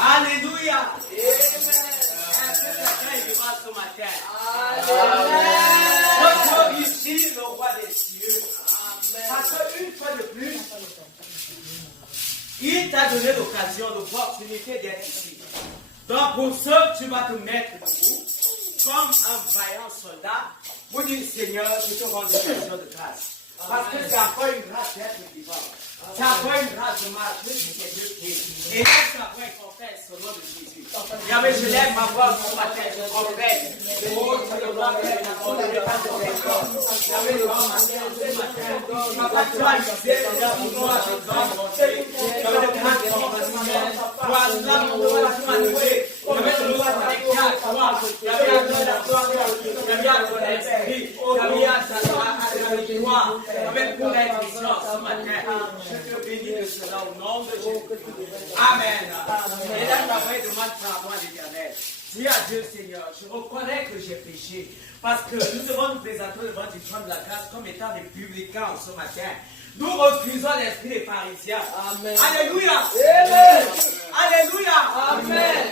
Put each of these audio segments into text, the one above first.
Alléluia. Ce matin. On glorifie le roi des cieux. Parce qu'une fois de plus, il t'a donné l'occasion, l'opportunité d'être ici. Donc pour ça, tu vas te mettre debout comme un vaillant soldat pour dire Seigneur, je te rends des questions de grâce. Parce que c'est encore une grâce d'être vivant. C'est encore une grâce de marcher sur tes deux pieds. Et laisse la voix confesse au nom de Jésus. Je lève ma voix ce matin, je confesse. Oh, tu le vois faire la parole de pas de tes corps. Le grand matin, ce matin. Papa, tu as usé, Seigneur, pour moi, je dois monter. J'avais le grand commencement. Toi, là, mon droit, tu m'as levé. J'avais le droit avec toi. J'avais la gloire de toi. J'avais la gloire de l'esprit. J'avais la gloire de toi. J'avais pour être ici ce matin. Je te bénis de cela au nom de Jésus. Amen. Et là, ta voix demande pardon à l'Éternel. Dis à Dieu, Seigneur, je reconnais que j'ai péché. Parce que nous devons nous présenter devant du trône de la grâce comme étant des publicains ce matin. Nous refusons l'esprit des pharisiens. Amen. Alléluia. Amen. Alléluia. Amen.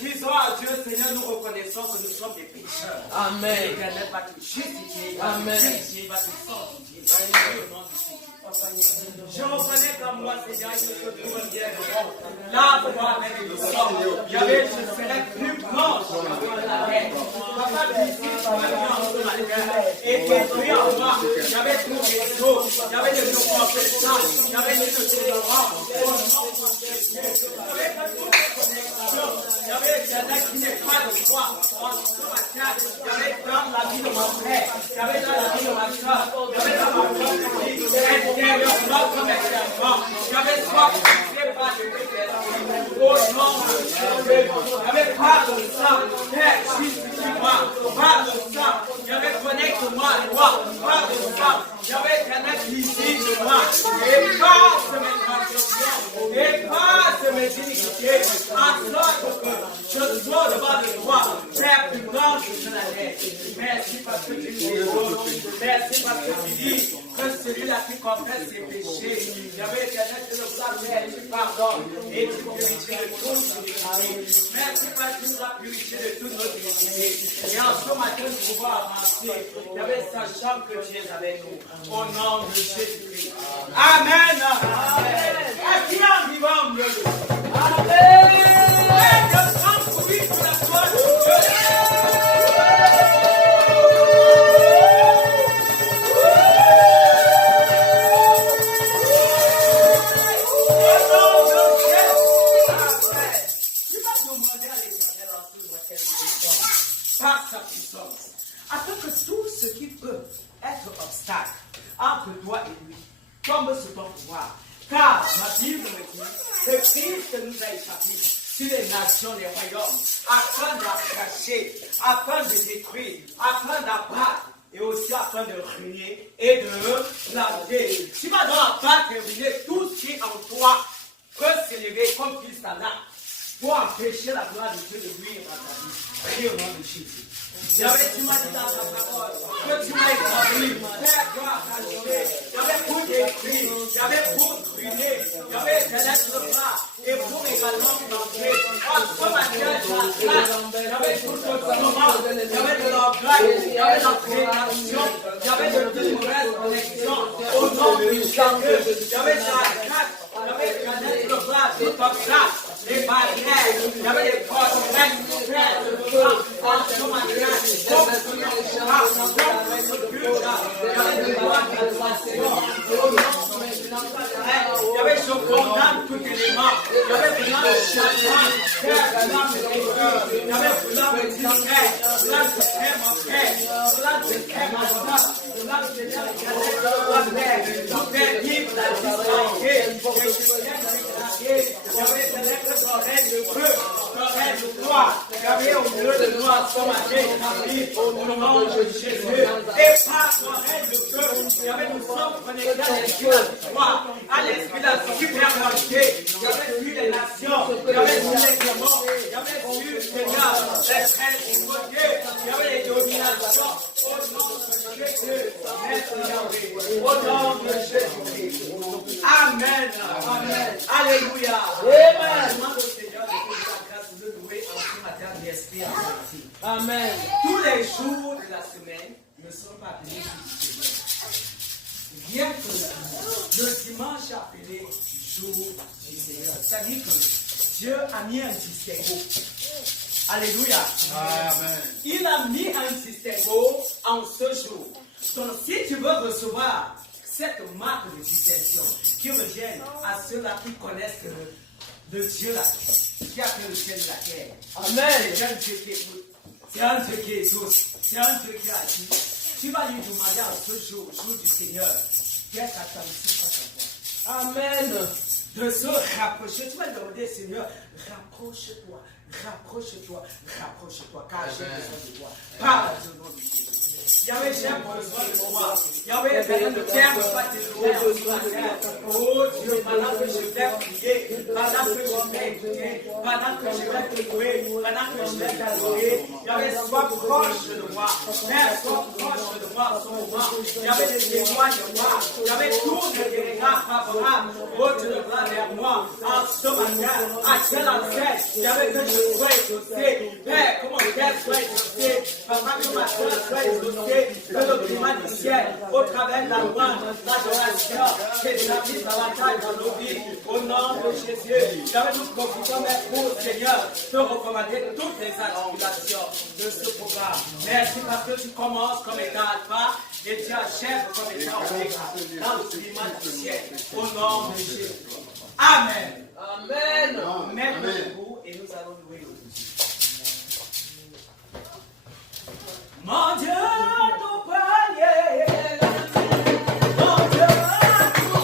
Disons à Dieu, Seigneur, nous reconnaissons que nous sommes des pécheurs. Amen. L'Éternel va te justifier. Amen. Il va te sanctifier. Au nom de Jésus. Je reconnais comme moi, Seigneur, que je trouve bien là pour moi avec le sang. Je serai plus blanche que la terre. Papa, visite ma vie en ce matin et détruis en moi. J'avais tout les eaux, j'avais des confessions, j'avais des délivrances. J'avais pas toutes les connexions. J'avais des gens qui n'est pas de foi. En ce matin, j'avais dans la vie de mon frère, j'avais dans la vie de ma soeur, j'avais dans ma propre vie. Intérieurement comme extérieurement, j'avais soif de par le Christ. Au nom de Jésus, j'avais pas de sang, Père, justifie-moi, pas de sang, j'avais connecte-moi à toi, pas de sang, j'avais éternel visite-moi, et passe mes transgressions, et passe mes iniquités, en sorte que je sois devant le toi, Père plus grand que la terre. Merci parce que tu me dis, merci parce que tu dis que celui-là qui confesse ses péchés, j'avais éternel de le faire, tu pardonnes et tu purifies de toute iniquité. Merci parce que tu nous as purifié de toute notre iniquité. Et en ce matin, nous pouvons avancer, j'avais sachant que tu es avec nous. Au nom de Jésus-Christ. Amen. Amen. À qui en vivant mieux? Amen. Par sa puissance, afin que tout ce qui peut être obstacle entre toi et lui tombe sous ton pouvoir. Car ma Bible me dit que Christ nous a établis sur les nations, les royaumes, afin d'arracher, afin de détruire, afin d'abattre, et aussi afin de ruiner et de planter. Tu vas donc abattre et ruiner tout ce qui en toi peut s'élever comme Christ en a pour empêcher la gloire de Dieu de luire dans ta vie. Prie au nom de Jésus. J'avais, tu m'as dit dans ta parole que tu m'as établi, Père, gloire à Dieu. J'avais pour détruire, j'avais pour ruiner, j'avais de l'être bas et pour également planter. En ce matin, j'avais tout le moment, j'avais de l'orgueil, j'avais de la prédication, j'avais de mauvaises connexions au nom de Jésus. J'avais de la grâce, j'avais de l'être bas, de ton grâce. Les barrières, il y avait des portes, il y avait je condamne tout élément, il y avait besoin de changement, il y avait besoin de discret, besoin de faire mon frère, besoin de faire ma soeur, besoin de faire le livre la disparité, il y avait des oreilles de feu, oreilles de gloire, il y avait au milieu de nous à ce matin, au nom de Jésus, et par l'oreille de feu, il y avait nous sommes connectés à l'esprit de la victoire, à l'esprit de la supériorité, il y avait vu les nations, il y avait vu les démons, il y avait vu Seigneur, les frères du Dieu, il y avait les dominations, au nom de Jésus, au nom de Jésus. Amen. Amen. Alléluia. Amen. Demande au Seigneur de donner la grâce de louer en ce matin d'esprit à sortir. Amen. Tous les jours de la semaine ne sont pas appelés bien que le dimanche appelé jour du Seigneur. C'est-à-dire que Dieu a mis un distinguo. Alléluia. Amen. Il a mis un distinguo en ce jour. Donc si tu veux recevoir cette marque de distinction qui revienne à ceux-là qui connaissent le Dieu là, qui a fait le ciel et la terre. Amen. C'est un Dieu qui écoute. C'est un Dieu qui est douce. C'est un Dieu qui agit. Tu vas lui demander en ce jour, jour du Seigneur, qu'est-ce que tu as reçu face à toi. Amen. De se rapprocher. Tu vas demander, Seigneur, rapproche-toi, rapproche-toi, rapproche-toi, car j'ai besoin de toi. Parle au nom de Jésus. Yahweh, j'ai besoin de toi. Yahweh, besoin de faire pas tes oh Dieu, pendant que je vais prier, pendant que je vais écouter, pendant que je vais te louer, pendant que je vais t'adorer, Yahweh, sois proche de moi. Père, sois proche de moi en ce moment. Yahweh, ne témoigne moi. Yahweh, tourne des regards favorables. Oh, tu le bras vers moi en ce matin. À quel enseigne, Yahweh, que je sois exaucé. Père, que mon cœur soit exaucé. Papa, que ma soeur soit exaucée. Que le climat du ciel, au travers de la loi, l'adoration, s'établisse davantage dans nos vies. Au nom de Jésus, j'avais nous confions mes pour Seigneur, te recommander toutes les activations de ce programme. Merci parce que tu commences comme étant alpha et tu achèves comme étant oméga dans le climat du ciel. Au nom de Jésus. Amen. Amen. Mettez-vous et nous allons louer le Dieu. Mon Dieu, nous prions. Mon Dieu, nous prions. Mon Dieu, nous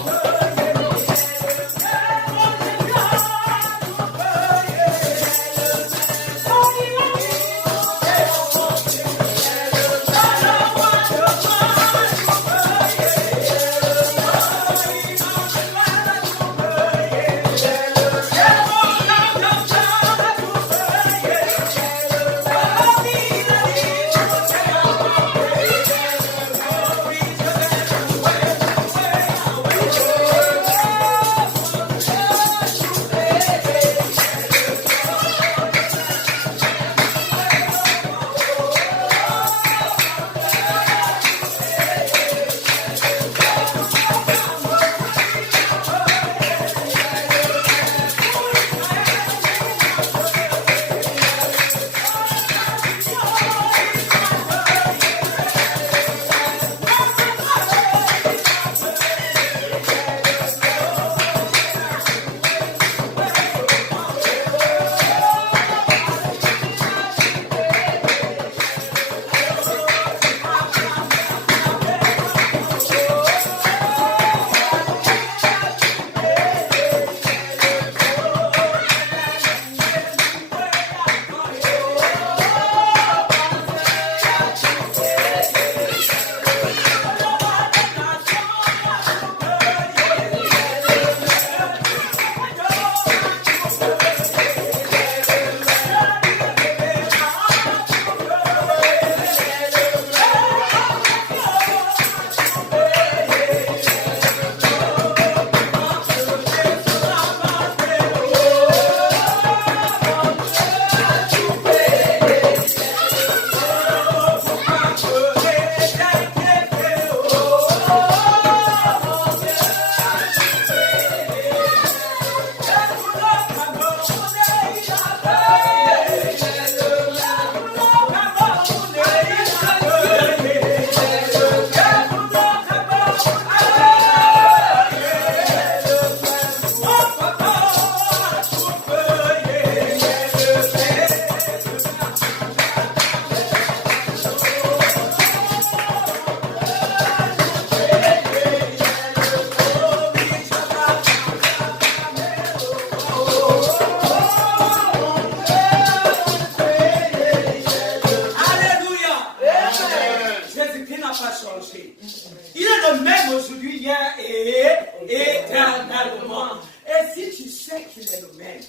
éternellement. Et si tu sais qu'il est le même,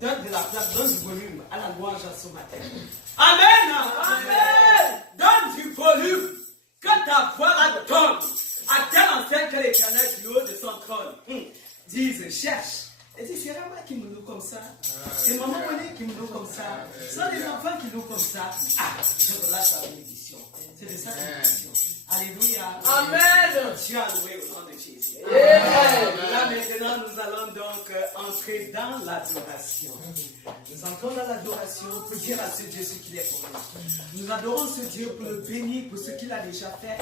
donne de la place, donne du volume à la louange à ce matin. Amen. Amen. Donne du volume. Que ta voix la donne à telle enseigne que l'Éternel du haut de son trône dise, cherche. Et dit, c'est Rama qui me loue comme ça. C'est maman Monique qui me loue comme ça. Ce sont les enfants qui louent comme ça. Je relâche la bénédiction. C'est de ça la bénédiction. Alléluia. Amen. Tu as loué au nom de Jésus. Là maintenant, nous allons donc entrer dans l'adoration. Nous entrons dans l'adoration pour dire à ce Dieu ce qu'il est pour nous. Nous adorons ce Dieu pour le bénir, pour ce qu'il a déjà fait,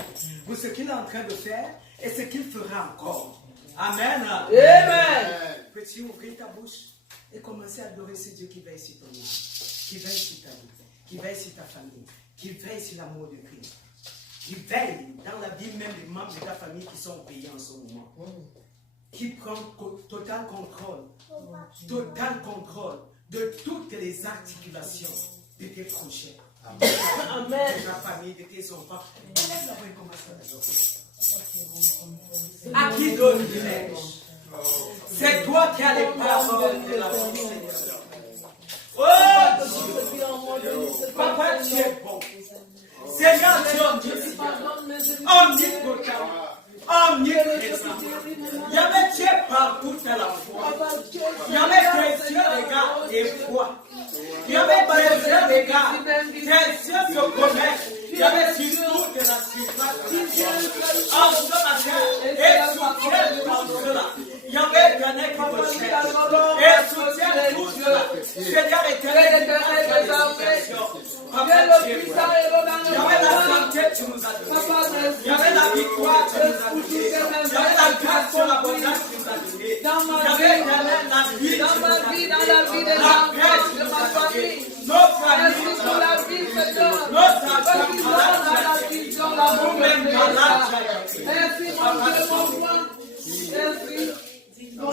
pour ce qu'il est en train de faire et ce qu'il fera encore. Amen. Amen. Peux-tu ouvrir ta bouche et commencer à adorer ce Dieu qui veille sur ton âme, qui veille sur ta vie, qui veille sur ta famille, qui veille sur l'amour de Christ, qui veille dans la vie même des membres de ta famille qui sont payés en ce moment, qui prend total contrôle de toutes les articulations de tes projets, de ta famille, de tes enfants. Laisse la voix commencer à adorer. À qui donne l'image? C'est toi qui as les paroles de la vie, Seigneur. Oh Dieu, Papa, tu es bon. Seigneur, tu es omnipotent, omniprésent. Yahweh, tu es partout à la fois. Yahweh, tes yeux regardent et voient. Yahweh, tes yeux regardent, tes yeux se connaissent. Yahweh, sur toute la surface. En ce matin, et soutiens tout cela. Yahweh, éternel qui te cherche. Et soutiens tout cela. Seigneur éternel, Yahweh, la santé, tu nous as donné. Yahweh, la victoire, tu nous as donné. Yahweh, la grâce, l'abondance, tu nous as donné. Yahweh, éternel, la vie, dans ma vie, dans la vie de ma paix, de ma famille. Nos familles, pour la vie, Seigneur. Nos enfants, nous-mêmes, malades. Merci, mon Dieu, mon roi. Merci. Mon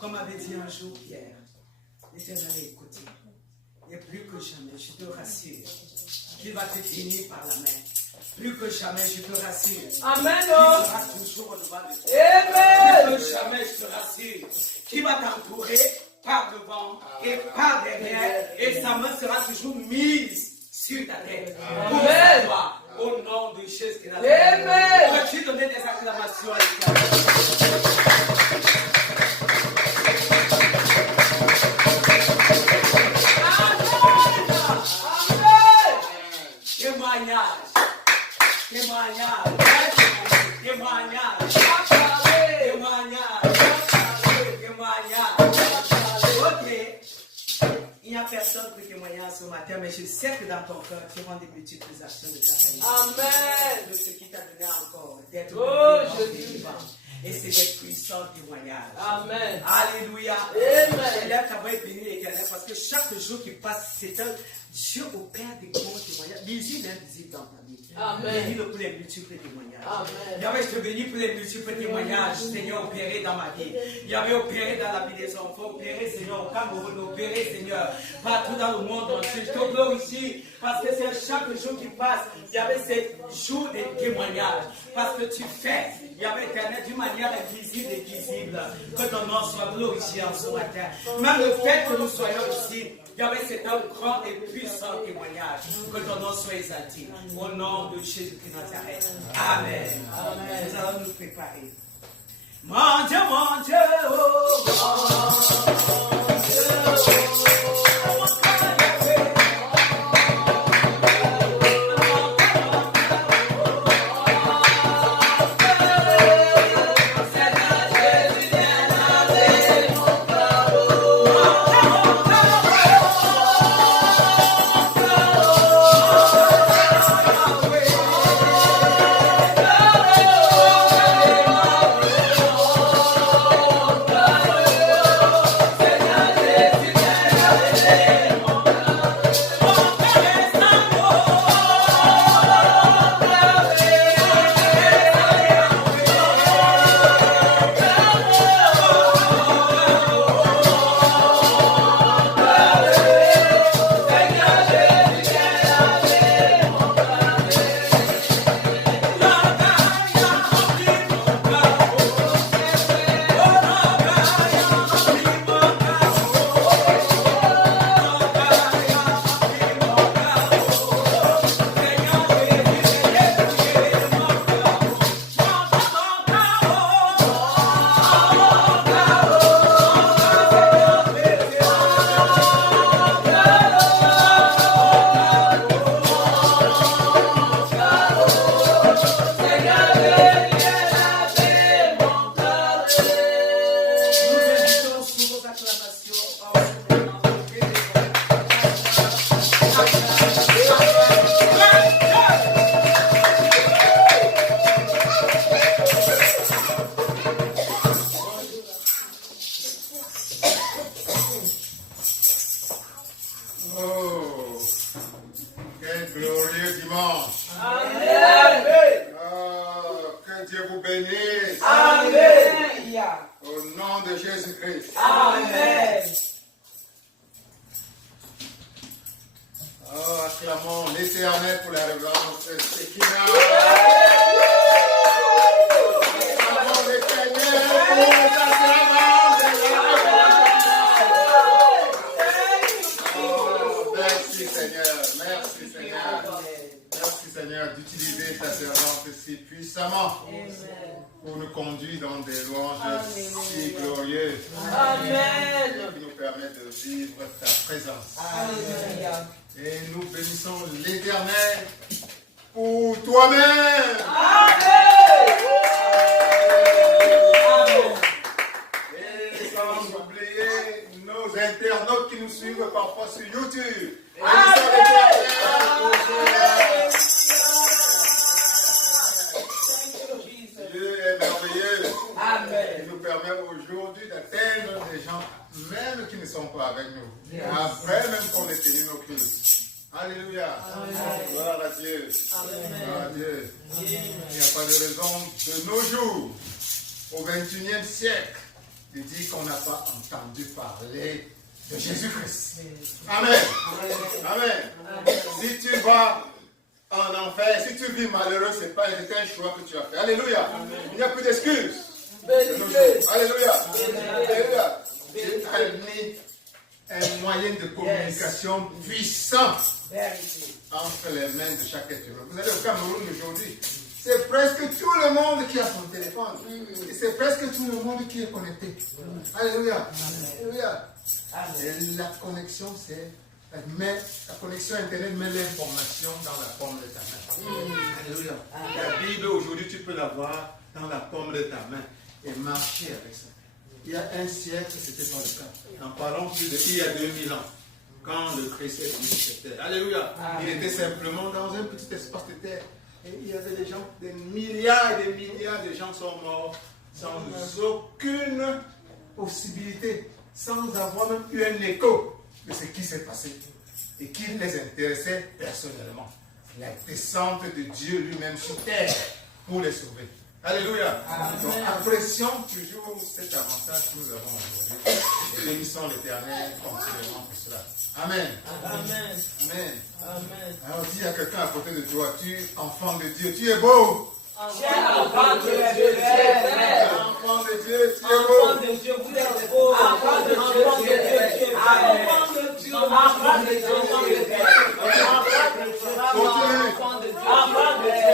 Comme avait dit un jour Pierre, l'Éternel est écouté. Et plus que jamais, je te rassure, qu'il va te tenir par la main. Plus que jamais, je te rassure. Amen. Il sera toujours au devant de toi. Amen. Plus que jamais, je te rassure, qu'il va t'entourer par devant et par derrière, et sa main sera toujours mise sur ta tête. Amen. Au nom de Jésus-Christ. Amen. Peux-tu donner des acclamations à l'Éternel? Il n'y a personne pour témoigner ce matin, mais je sais que dans ton cœur, tu rends des multiples actions de ta famille. Amen. De ce qui t'a donné encore d'être vivant. Et c'est des puissants témoignages. Amen. Alléluia. Amen. Lève ta voix et bénis l'Éternel, parce que chaque jour qui passe, c'est un Dieu opère des grands témoignages, visibles et invisibles dans ta vie. Amen. Bénis-le pour les multiples témoignages. Amen. Yahweh, je te bénis pour les multiples témoignages, Seigneur, opérés dans ma vie. Yahweh, opéré dans la vie des enfants, opéré, Seigneur, au Cameroun, opéré, Seigneur, partout dans le monde entier. Je te glorifie parce que c'est chaque jour qui passe, Yahweh, c'est jour des témoignages. Parce que tu fais, Yahweh éternel, d'une manière invisible et visible, que ton nom soit glorifié en ce matin. Même le fait que nous soyons ici, Yahweh, c'est un grand et puissant témoignage. Que ton nom soit exalté. Au nom de Jésus-Christ Nazareth. Amen. Amen. Nous allons nous préparer. Mon Dieu, mon Dieu, oh, mon Dieu, oh. Dieu a mis un moyen de communication puissant entre les mains de chaque être humain. Vous allez au Cameroun aujourd'hui, c'est presque tout le monde qui a son téléphone. Et c'est presque tout le monde qui est connecté. Alléluia. Alléluia. Et la connexion, c'est... la connexion Internet met l'information dans la paume de ta main. Alléluia. La Bible, aujourd'hui, tu peux l'avoir dans la paume de ta main et marcher avec ça. Il y a un siècle, c'était pas le cas. En parlant plus de il y a 2000 ans, quand le Christ est venu sur cette terre. Alléluia. Il était simplement dans un petit espace de terre. Et il y avait des gens, des milliards et des milliards de gens sont morts sans aucune possibilité, sans avoir même eu un écho de ce qui s'est passé et qui les intéressait personnellement. La descente de Dieu lui-même sur terre pour les sauver. Alléluia. Donc apprécions toujours cet avantage que nous avons aujourd'hui. Et bénissons l'Éternel continuellement pour cela. Amen. Amen. Amen. Amen. Alors dis à quelqu'un à côté de toi, tu es enfant de Dieu, tu es beau. Tu es enfant de Dieu, tu es vrai. Enfant de Dieu, tu es Enfant beau. de Dieu, vous êtes beau. Enfant de Dieu, tu es vrai. Enfant de Dieu, enfant de Dieu, tu es vrai. Enfant de Dieu, enfant de Dieu.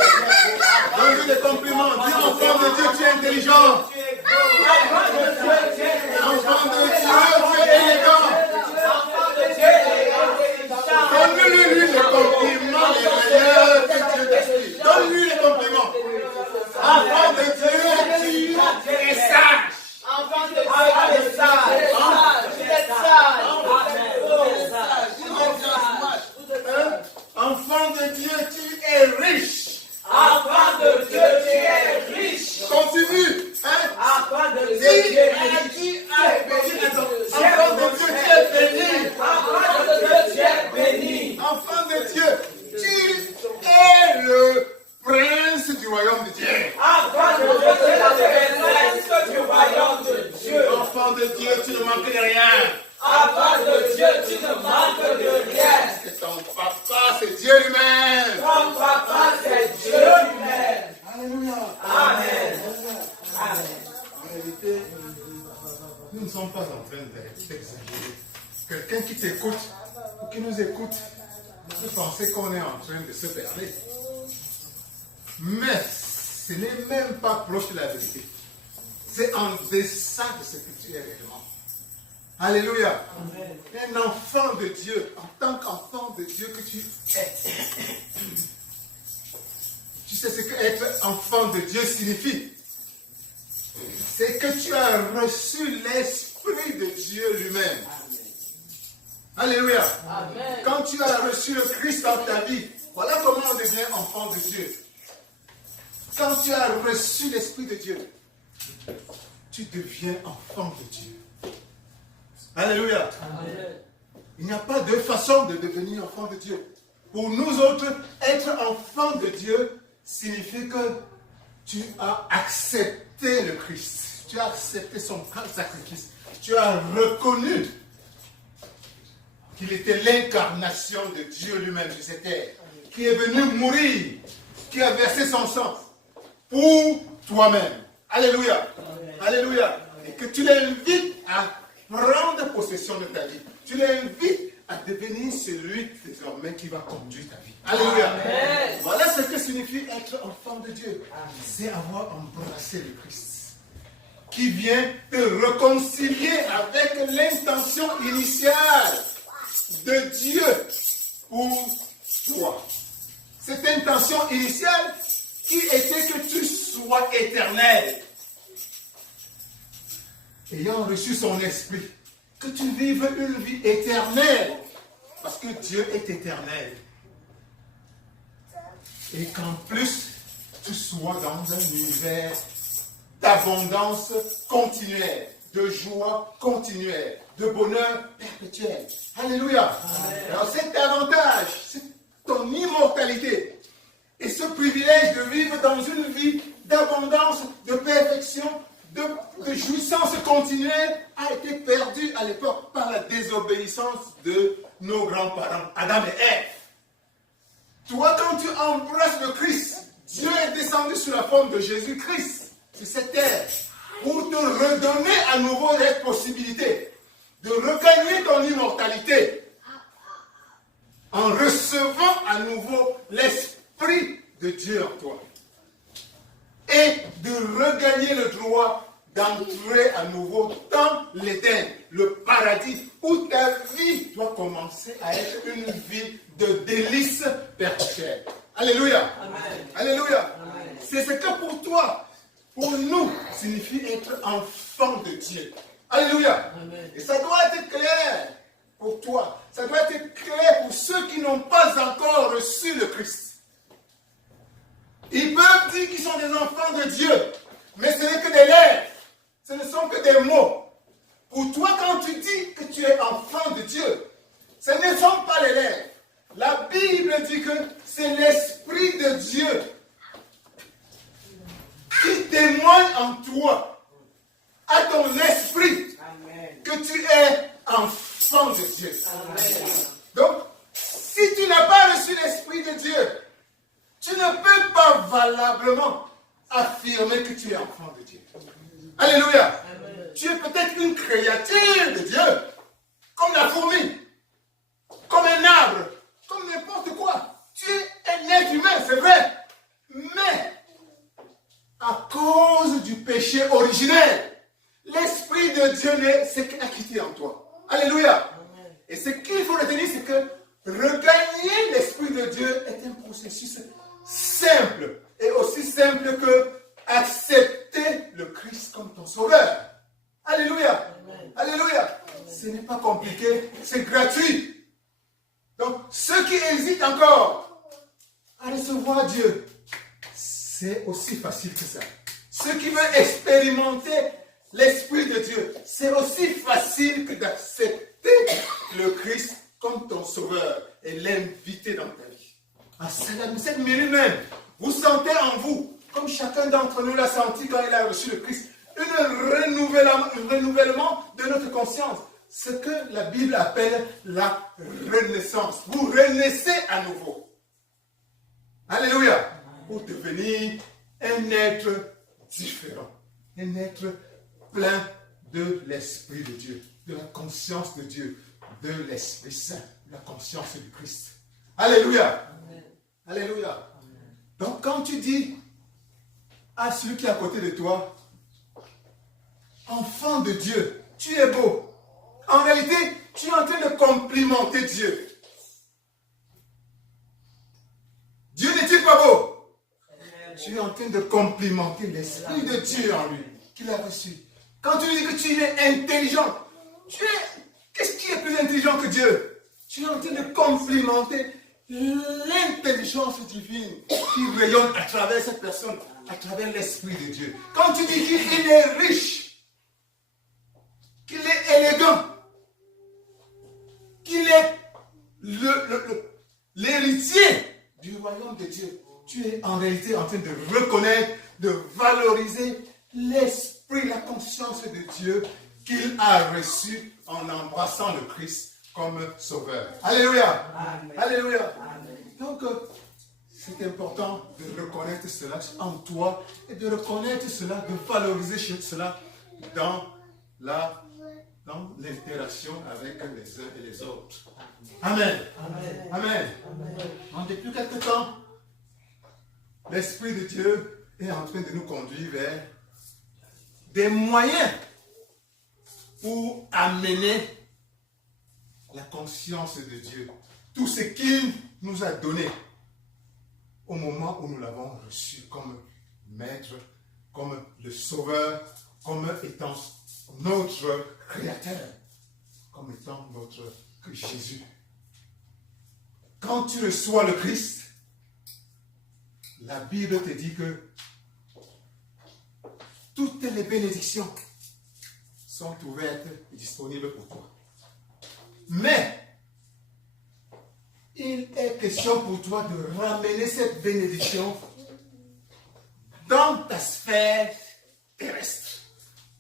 Donne-lui des compliments. Dis enfant de Dieu, tu es intelligent. Enfant de Dieu, tu es Enfant de Dieu, tu es élégant. enfant de Dieu, tu es intelligent. Donne-lui les compliments les meilleurs que Dieu t'explique. Donne-lui les compliments. Enfant de Dieu, tu es sage. Enfant de Dieu, tu es sage. Tu es sage. Enfant de Dieu, tu es riche. Enfant de Dieu, tu es riche. Continue. Enfant de Dieu, tu es riche. Enfant de Dieu, tu es béni. Enfant de Dieu, tu es béni. Enfant de Dieu, tu es le prince du royaume de Dieu. Enfant de Dieu, tu es le prince du royaume de Dieu. Enfant de Dieu, tu ne manques de rien. Enfant de Dieu, tu ne manques de rien. Parce que ton papa, c'est Dieu lui-même. Ton papa, c'est Dieu lui-même. Alléluia. Amen. Amen. En réalité, nous ne sommes pas en train d'exagérer. Quelqu'un qui t'écoute ou qui nous écoute peut penser qu'on est en train de se berner. Mais ce n'est même pas proche de la vérité. C'est en deçà de ce que tu es réellement. Alléluia. Un enfant de Dieu, en tant qu'enfant de Dieu que tu es. Tu sais ce que être enfant de Dieu signifie? C'est que tu as reçu l'Esprit de Dieu lui-même. Alléluia. Amen. Quand tu as reçu le Christ dans ta vie, voilà comment on devient enfant de Dieu. Quand tu as reçu l'Esprit de Dieu, tu deviens enfant de Dieu. Alléluia. Amen. Il n'y a pas de façon de devenir enfant de Dieu. Pour nous autres, être enfant de Dieu signifie que tu as accepté le Christ. Tu as accepté son sacrifice. Tu as reconnu qu'il était l'incarnation de Dieu lui-même sur cette terre, qui est venu mourir, qui a versé son sang pour toi-même. Alléluia. Alléluia. Et que tu l'invites à prendre possession de ta vie. Tu l'invites à devenir celui désormais qui va conduire ta vie. Alléluia. Amen. Voilà ce que signifie être enfant de Dieu. C'est avoir embrassé le Christ, qui vient te réconcilier avec l'intention initiale de Dieu pour toi. Cette intention initiale qui était que tu sois éternel. Ayant reçu son esprit, que tu vives une vie éternelle, parce que Dieu est éternel. Et qu'en plus, tu sois dans un univers d'abondance continuelle, de joie continuelle, de bonheur perpétuel. Alléluia. Amen. Alors cet avantage, c'est ton immortalité. Et ce privilège de vivre dans une vie d'abondance, de perfection, de jouissance continuelle a été perdu à l'époque par la désobéissance de nos grands-parents, Adam et Ève. Toi, quand tu embrasses le Christ, Dieu est descendu sous la forme de Jésus-Christ sur cette terre. pour te redonner à nouveau cette possibilité de regagner ton immortalité en recevant à nouveau l'Esprit de Dieu en toi et de regagner le droit d'entrer à nouveau dans l'Éden, le paradis, où ta vie doit commencer à être une vie de délices perpétuelles. Alléluia. Amen. Alléluia. Amen. C'est ce que pour toi, pour nous, signifie être enfant de Dieu. Alléluia. Amen. Et ça doit être clair pour toi. Ça doit être clair pour ceux qui n'ont pas encore reçu le Christ. Ils peuvent dire qu'ils sont des enfants de Dieu, mais ce n'est que des lèvres. Ce ne sont que des mots. Pour toi, quand tu dis que tu es enfant de Dieu, ce ne sont pas les lèvres. La Bible dit que c'est l'Esprit de Dieu qui témoigne en toi, à ton esprit, que tu es enfant de Dieu. Amen. Donc, si tu n'as pas reçu l'Esprit de Dieu, tu ne peux pas valablement affirmer que tu es enfant de Dieu. Alléluia. Amen. Tu es peut-être une créature de Dieu, comme la fourmi, comme un arbre, comme n'importe quoi. Tu es un être humain, c'est vrai. Mais, à cause du péché originel, l'Esprit de Dieu s'est acquitté en toi. Alléluia. Amen. Et ce qu'il faut retenir, c'est que regagner l'Esprit de Dieu est un processus simple. Et aussi simple que accepter le Christ comme ton sauveur. Alléluia. Amen. Alléluia. Ce n'est pas compliqué, c'est gratuit. Donc, ceux qui hésitent encore à recevoir Dieu, c'est aussi facile que ça. Ceux qui veulent expérimenter l'Esprit de Dieu, c'est aussi facile que d'accepter le Christ comme ton sauveur et l'inviter dans ta vie. À cette minute même, vous sentez en vous, comme chacun d'entre nous l'a senti quand il a reçu le Christ, un renouvellement de notre conscience. Ce que la Bible appelle la renaissance. Vous renaissez à nouveau. Alléluia. Pour devenir un être différent. Un être plein de l'Esprit de Dieu. De la conscience de Dieu. De l'Esprit Saint. De la conscience du Christ. Alléluia. Amen. Alléluia. Donc quand tu dis à celui qui est à côté de toi, enfant de Dieu, tu es beau. En réalité, tu es en train de complimenter Dieu. Dieu n'est-il pas beau? Tu es en train de complimenter l'Esprit de Dieu en lui, qu'il a reçu. Quand tu dis que tu es intelligent, qu'est-ce qui est plus intelligent que Dieu? Tu es en train de complimenter l'intelligence divine qui rayonne à travers cette personne, à travers l'Esprit de Dieu. Quand tu dis qu'il est riche, qu'il est élégant, qu'il est l'héritier du royaume de Dieu, tu es en réalité en train de reconnaître, de valoriser l'esprit, la conscience de Dieu qu'il a reçu en embrassant le Christ comme sauveur. Alléluia. Amen. Alléluia. Amen. Donc, c'est important de reconnaître cela en toi et de reconnaître cela, de valoriser cela dans l'interaction avec les uns et les autres. Amen. Amen. Amen. Donc, depuis quelque temps, l'Esprit de Dieu est en train de nous conduire vers des moyens pour amener la conscience de Dieu. Tout ce qu'il nous a donné au moment où nous l'avons reçu comme maître, comme le sauveur, comme étant notre créateur, comme étant notre Jésus. Quand tu reçois le Christ, la Bible te dit que toutes les bénédictions sont ouvertes et disponibles pour toi. Mais il est question pour toi de ramener cette bénédiction dans ta sphère terrestre,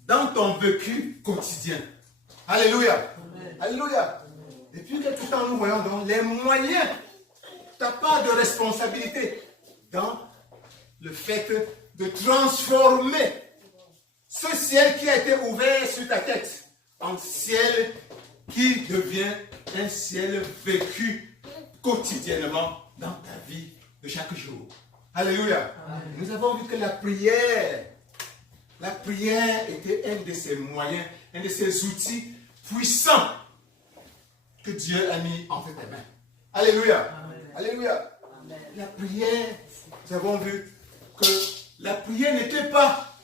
dans ton vécu quotidien. Alléluia. Amen. Alléluia. Depuis quelque temps, nous voyons donc les moyens, ta part de responsabilité dans le fait de transformer ce ciel qui a été ouvert sur ta tête en ciel qui devient un ciel vécu quotidiennement dans ta vie de chaque jour. Alléluia. Amen. Nous avons vu que la prière était un de ces moyens, un de ces outils puissants que Dieu a mis entre tes mains. Alléluia. Amen. Alléluia. Amen. La prière, nous avons vu que la prière n'était pas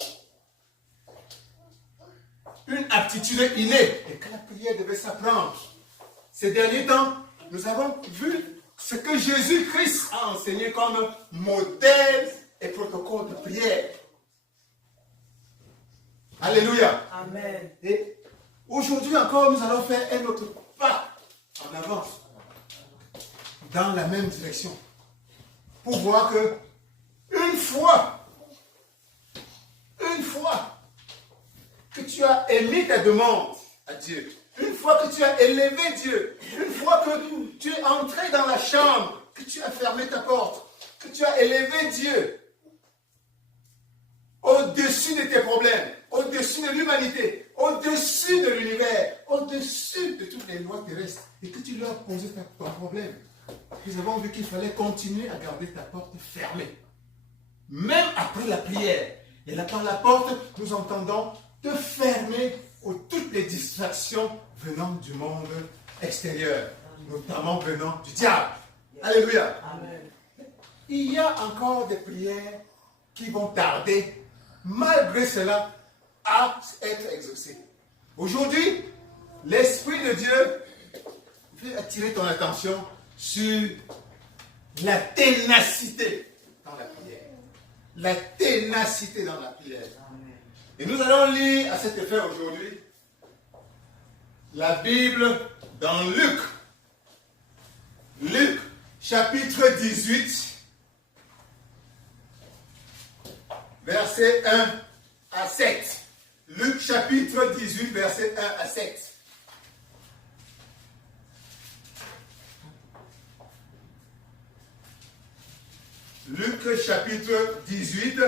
une aptitude innée et que la prière devait s'apprendre. Ces derniers temps, nous avons vu ce que Jésus-Christ a enseigné comme modèle et protocole de prière. Alléluia. Amen. Et aujourd'hui encore, nous allons faire un autre pas en avance dans la même direction pour voir que une fois que tu as émis ta demande à Dieu, une fois que tu as élevé Dieu, une fois que tu es entré dans la chambre, que tu as fermé ta porte, que tu as élevé Dieu au-dessus de tes problèmes, au-dessus de l'humanité, au-dessus de l'univers, au-dessus de toutes les lois terrestres, et que tu leur as posé ton problème. Nous avons vu qu'il fallait continuer à garder ta porte fermée. Même après la prière. Et là, par la porte, nous entendons te fermer toutes les distractions venant du monde extérieur, notamment venant du diable. Alléluia. Amen. Il y a encore des prières qui vont tarder, malgré cela, à être exaucées. Aujourd'hui, l'Esprit de Dieu veut attirer ton attention sur la ténacité dans la prière. La ténacité dans la prière. Et nous allons lire à cet effet aujourd'hui la Bible dans Luc. Luc, chapitre 18, versets 1 à 7. Luc, chapitre 18, versets 1 à 7. Luc, chapitre 18,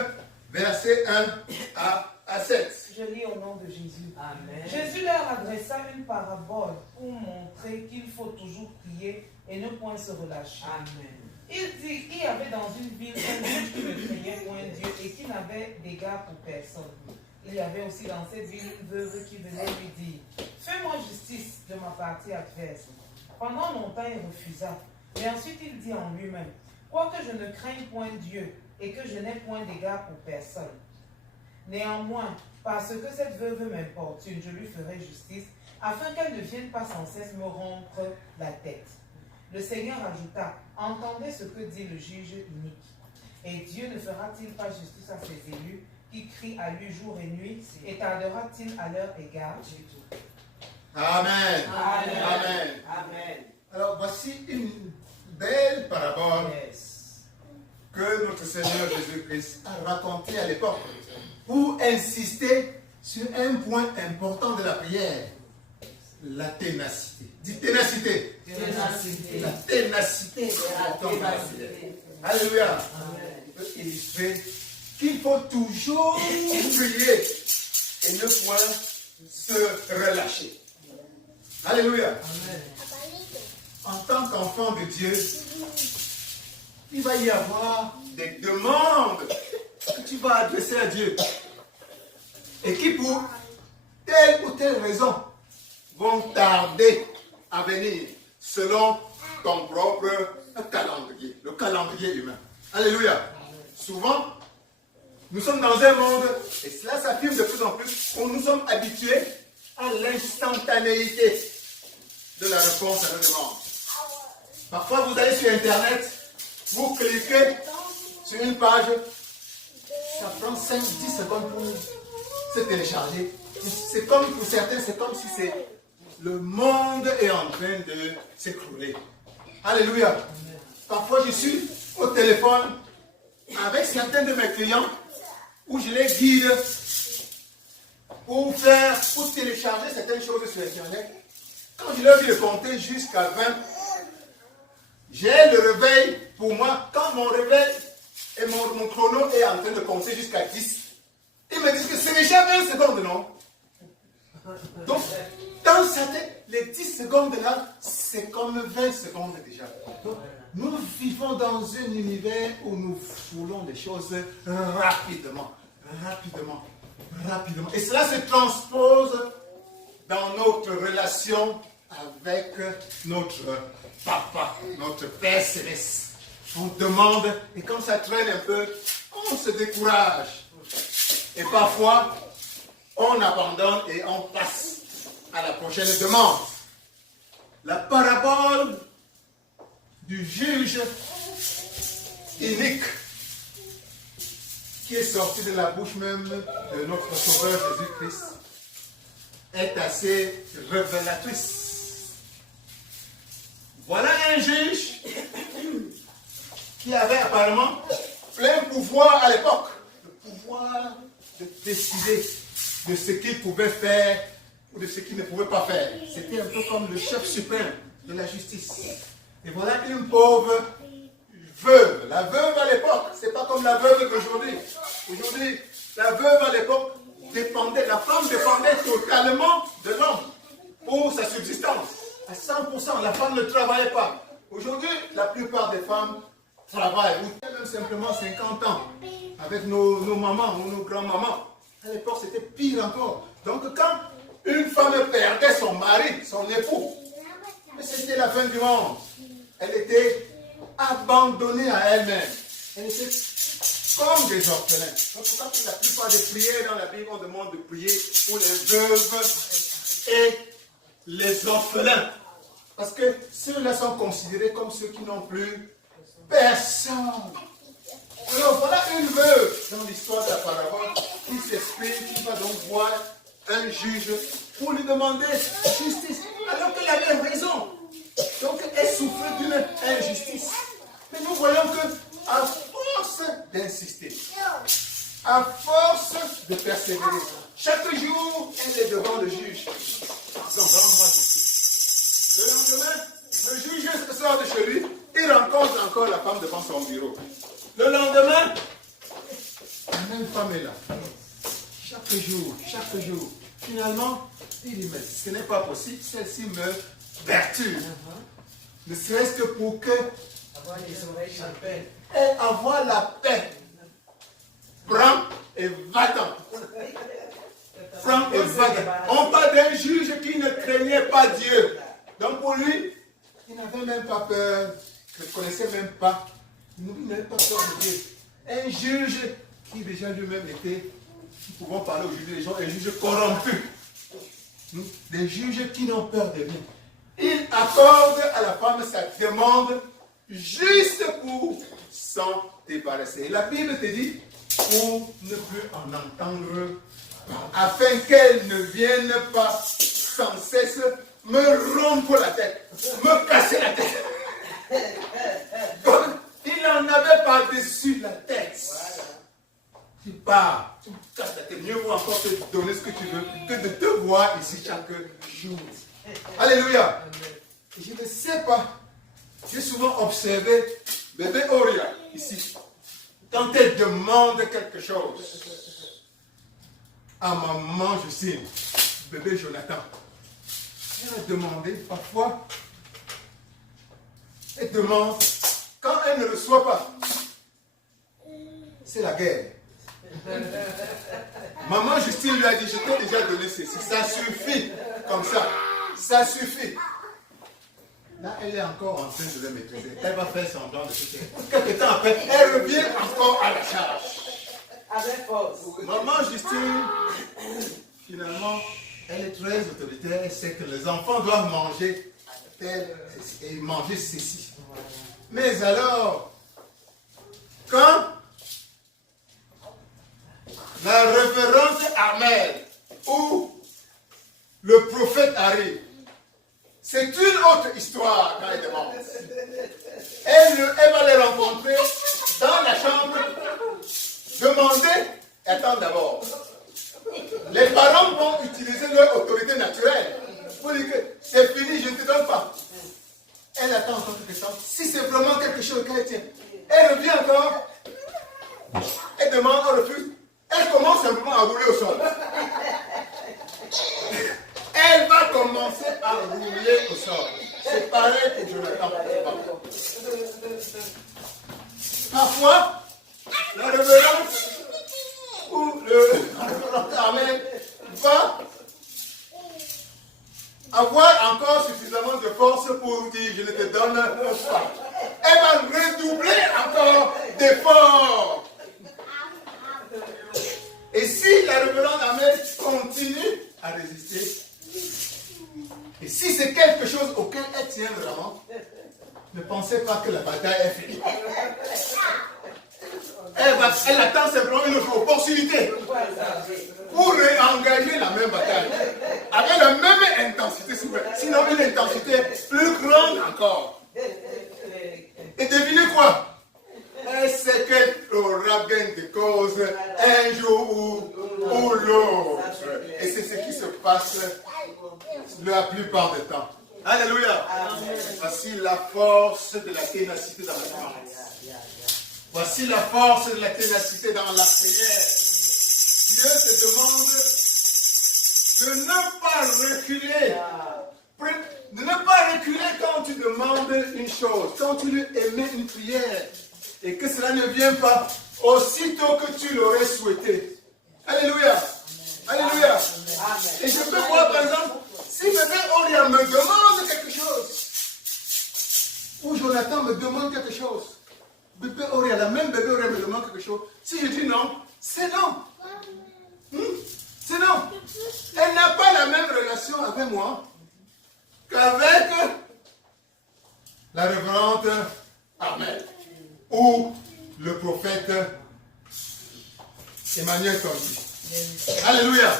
versets 1 à 7. Je lis au nom de Jésus. Amen. Jésus leur adressa une parabole pour montrer qu'il faut toujours prier et ne point se relâcher. Amen. Il dit qu'il y avait dans une ville un juge qui ne craignait point Dieu et qui n'avait d'égard pour personne. Il y avait aussi dans cette ville une veuve qui venait lui dire « Fais-moi justice de ma partie adverse. » Pendant longtemps, il refusa. Mais ensuite, il dit en lui-même « Quoique je ne craigne point Dieu et que je n'ai point d'égard pour personne, néanmoins, parce que cette veuve m'importune, je lui ferai justice, afin qu'elle ne vienne pas sans cesse me rompre la tête. » Le Seigneur ajouta, « Entendez ce que dit le juge inique. Et Dieu ne fera-t-il pas justice à ses élus, qui crient à lui jour et nuit, et tardera-t-il à leur égard? » Amen. Amen. Amen. Amen. Alors voici une belle parabole que notre Seigneur Jésus-Christ a racontée à l'époque pour insister sur un point important de la prière, la ténacité. Dis ténacité. Ténacité. La ténacité. Alléluia. Amen. Il peut illustrer qu'il faut toujours prier et ne point se relâcher. Alléluia. Amen. En tant qu'enfant de Dieu, il va y avoir des demandes que tu vas adresser à Dieu et qui pour telle ou telle raison vont tarder à venir selon ton propre calendrier, le calendrier humain. Alléluia. Souvent, nous sommes dans un monde, et cela s'affirme de plus en plus, où nous sommes habitués à l'instantanéité de la réponse à nos demandes. Parfois, vous allez sur Internet, vous cliquez sur une page, ça prend 5-10 secondes pour se télécharger. C'est comme pour certains, c'est comme si le monde est en train de s'écrouler. Alléluia. Parfois, je suis au téléphone avec certains de mes clients où je les guide pour télécharger certaines choses sur Internet. Quand je leur dis de compter jusqu'à 20, j'ai le réveil pour moi. Quand mon réveil et mon chrono est en train de compter jusqu'à 10, Ils me disent que c'est déjà 20 secondes, non? Donc, dans sa tête, les 10 secondes là, c'est comme 20 secondes déjà. Donc, nous vivons dans un univers où nous voulons des choses rapidement, rapidement, rapidement. Et cela se transpose dans notre relation avec notre papa, notre Père Céleste. On demande, et quand ça traîne un peu, on se décourage. Et parfois, on abandonne et on passe à la prochaine demande. La parabole du juge inique qui est sorti de la bouche même de notre Sauveur Jésus-Christ est assez révélatrice. Voilà un juge qui avait apparemment plein pouvoir à l'époque, le pouvoir de décider de ce qu'il pouvait faire ou de ce qu'il ne pouvait pas faire. C'était un peu comme le chef suprême de la justice. Et voilà une pauvre veuve. La veuve à l'époque, c'est pas comme la veuve d'aujourd'hui. Aujourd'hui, la veuve à l'époque dépendait, la femme dépendait totalement de l'homme pour sa subsistance. À 100%, la femme ne travaillait pas. Aujourd'hui, la plupart des femmes travaillent, ou même simplement 50 ans, avec nos mamans ou nos grands-mamans. À l'époque, c'était pire encore. Donc, quand une femme perdait son mari, son époux, c'était la fin du monde. Elle était abandonnée à elle-même. Elle était comme des orphelins. Donc, pourquoi la plupart des prières dans la Bible, on demande de prier pour les veuves et les orphelins. Parce que ceux-là sont considérés comme ceux qui n'ont plus personne. Alors, voilà une veuve dans l'histoire de la parabole qui s'exprime, qui va donc voir un juge pour lui demander justice, alors qu'elle avait raison. Donc, elle souffrait d'une injustice. Mais nous voyons que, à force d'insister, à force de persévérer, chaque jour, elle est devant le juge. Pardon, rends-moi justice. Le lendemain, le juge sort de chez lui, il rencontre encore la femme devant son bureau. Le lendemain, la même femme est là. Chaque jour. Finalement, il dit, mais ce n'est pas possible, celle-ci me perturbe. Ne serait-ce que pour que Avoir les oreilles chapelles. et avoir la paix. Prends et va-t'en. Prends et va-t'en. On parle d'un juge qui ne craignait pas Dieu. Donc pour lui, il n'avait même pas peur, il ne connaissait même pas. Il n'avait pas peur de Dieu. Un juge qui déjà lui-même était, nous pouvons parler aujourd'hui des gens, un juge corrompu. Des juges qui n'ont peur de rien. Il accorde à la femme sa demande juste pour s'en débarrasser. Et la Bible te dit, pour ne plus en entendre, afin qu'elle ne vienne pas sans cesse me rompre la tête, me casser la tête. Donc, il en avait par-dessus la tête. Tu pars, tu me casses la tête. Mieux vaut encore te donner ce que tu veux que de te voir ici chaque jour. Alléluia. Je ne sais pas. J'ai souvent observé bébé Oria ici. Quand elle demande quelque chose à maman Justine, bébé Jonathan, elle a demandé parfois, elle demande, quand elle ne reçoit pas, c'est la guerre. Maman Justine lui a dit, je t'ai déjà donné ceci, ça suffit, comme ça suffit. Là, elle est encore en train de le maîtriser. Elle va faire semblant de se faire. Quelques temps après, elle revient encore à la charge. Avec force. Maman Justine, finalement, elle est très autoritaire. Elle sait que les enfants doivent manger tel et manger ceci. Mais alors, quand la révérence Armel ou le prophète arrive, c'est une autre histoire quand elle demande. Elle va les rencontrer dans la chambre, demander, attends d'abord. Les parents vont utiliser leur autorité naturelle pour dire que c'est fini, je ne te donne pas. Elle attend encore quelque temps. Si c'est vraiment quelque chose qu'elle tient, elle revient encore, elle demande, on refuse. Elle commence simplement à rouler au sol. Elle va commencer à rouler au sol. C'est pareil pour Jonathan. Parfois, la révérence ou le révérend Amen va avoir encore suffisamment de force pour dire je ne te donne pas. Elle va redoubler encore d'efforts. Et si la révérende Amen continue à résister, et si c'est quelque chose auquel elle tient vraiment, ne pensez pas que la bataille est finie. Elle attend simplement une autre opportunité pour réengager la même bataille avec la même intensité, sinon une intensité plus grande encore. Et devinez quoi? Elle sait qu'elle aura gain de cause un jour ou l'autre. Et c'est ce qui se passe la plupart du temps. Alléluia. Voici la force de la ténacité dans la prière. Voici la force de la ténacité dans la prière. Dieu te demande de ne pas reculer. De ne pas reculer quand tu demandes une chose, quand tu lui émets une prière. Et que cela ne vient pas aussitôt que tu l'aurais souhaité. Alléluia. Alléluia. Et je peux voir par exemple, si bébé Oria me demande quelque chose, ou Jonathan me demande quelque chose, bébé Oria, la même bébé Oria me demande quelque chose, si je dis non, c'est non. C'est non. Elle n'a pas la même relation avec moi qu'avec la révérende Amen ou le prophète Emmanuel Tondi. Alléluia.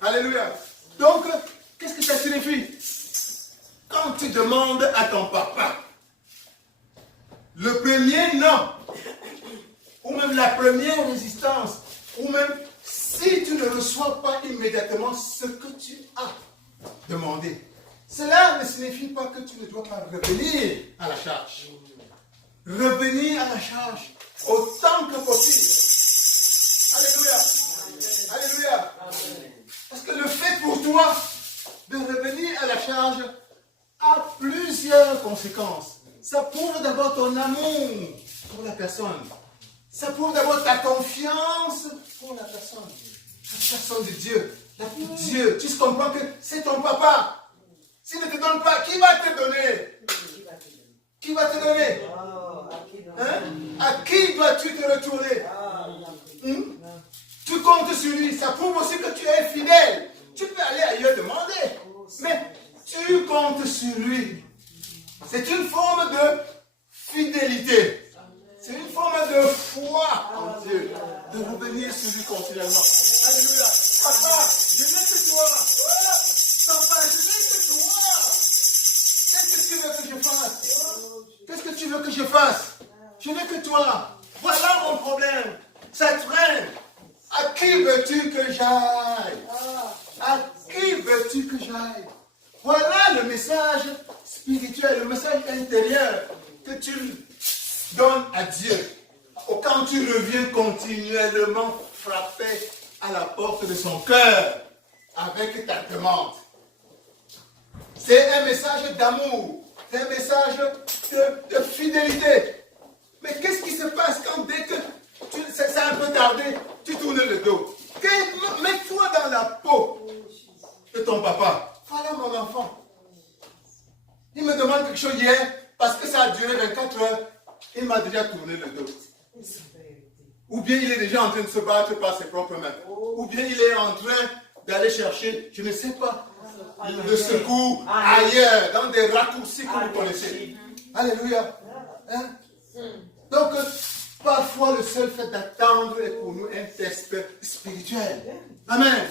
Alléluia. Donc, qu'est-ce que ça signifie? Quand tu demandes à ton papa le premier non, ou même la première résistance, ou même si tu ne reçois pas immédiatement ce que tu as demandé, cela ne signifie pas que tu ne dois pas revenir à la charge. Revenir à la charge autant que possible. Alléluia. Alléluia. Parce que le fait pour toi de revenir à la charge a plusieurs conséquences. Ça prouve d'abord ton amour pour la personne. Ça prouve d'abord ta confiance pour la personne. La personne de Dieu. Dieu. Tu comprends que c'est ton papa. S'il ne te donne pas, qui va te donner? Qui va te donner? Hein? À qui dois-tu te retourner? Tu comptes sur lui. Ça prouve aussi que tu es fidèle. Tu peux aller ailleurs demander. Mais tu comptes sur lui. C'est une forme de fidélité. C'est une forme de foi en Dieu. De revenir sur lui continuellement. Alléluia. Papa, je n'ai que toi. Papa, je n'ai que toi. Qu'est-ce que tu veux que je fasse? Qu'est-ce que tu veux que je fasse? Je n'ai que toi. Voilà mon problème. Ça traîne. À qui veux-tu que j'aille? À qui veux-tu que j'aille? Voilà le message spirituel, le message intérieur que tu donnes à Dieu. Quand tu reviens continuellement frapper à la porte de son cœur avec ta demande. C'est un message d'amour, c'est un message de fidélité. Mais qu'est-ce qui se passe quand dès que ça a un peu tardé, tu tournes le dos? Mets-toi dans la peau de ton papa. Voilà mon enfant. Il me demande quelque chose hier, parce que ça a duré 24 heures, il m'a déjà tourné le dos. Ou bien il est déjà en train de se battre par ses propres mains. Ou bien il est en train d'aller chercher, je ne sais pas, le secours ailleurs, dans des raccourcis que vous connaissez. Alléluia. Hein? Donc, parfois le seul fait d'attendre est pour nous un test spirituel. Amen.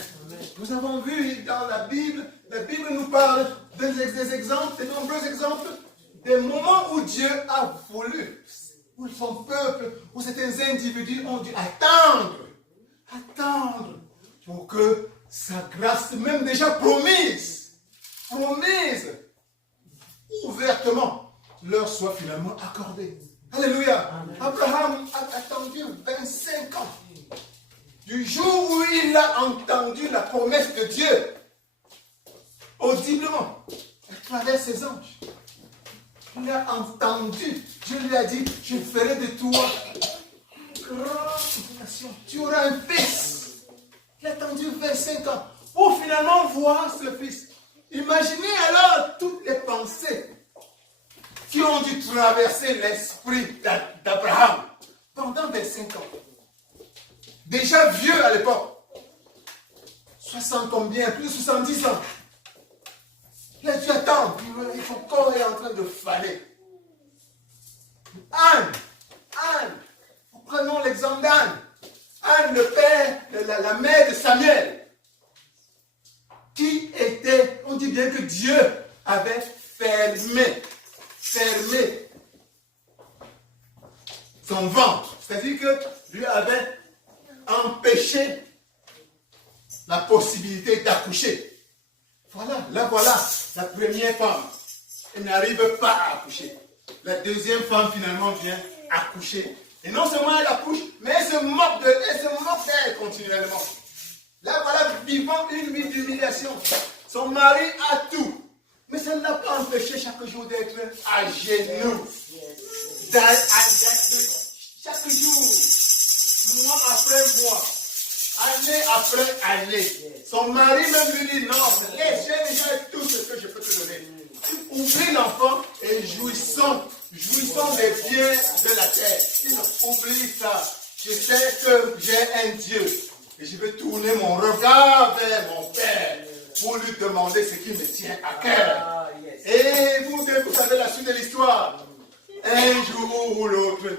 Nous avons vu dans la Bible nous parle des exemples, de nombreux exemples, des moments où Dieu a voulu, où son peuple, où certains individus ont dû attendre pour que sa grâce, même déjà promise ouvertement, leur soit finalement accordée. Alléluia. Abraham a attendu 25 ans. Du jour où il a entendu la promesse de Dieu, audiblement, à travers ses anges, il a entendu, Dieu lui a dit, je ferai de toi une grande nation, tu auras un fils. Il a attendu 25 ans pour finalement voir ce fils. Imaginez alors toutes les pensées qui ont dû traverser l'esprit d'Abraham pendant 25 ans. Déjà vieux à l'époque. 60 combien? Plus de 70 ans. Il a dû attendre. Son corps est en train de faner. Anne. Prenons l'exemple d'Anne. Anne, le père, la mère de Samuel. Qui était, on dit bien que Dieu avait fermé son ventre. C'est-à-dire que Dieu avait empêché la possibilité d'accoucher. Voilà, la première femme. Elle n'arrive pas à accoucher. La deuxième femme finalement vient accoucher. Et non seulement elle accouche, mais elle se moque d'elle continuellement. Là, voilà, vivant une vie d'humiliation. Son mari a tout. Mais ça ne l'a pas empêché chaque jour d'être à genoux. Chaque jour, mois après mois, année après année. Son mari même lui dit, non, j'ai déjà tout ce que je peux te donner. Oublie l'enfant et jouissons des biens de la terre. Oublie ça. Je sais que j'ai un Dieu. Et je vais tourner mon regard vers mon Père pour lui demander ce qui me tient à cœur. Et vous savez la suite de l'histoire. Un jour ou l'autre,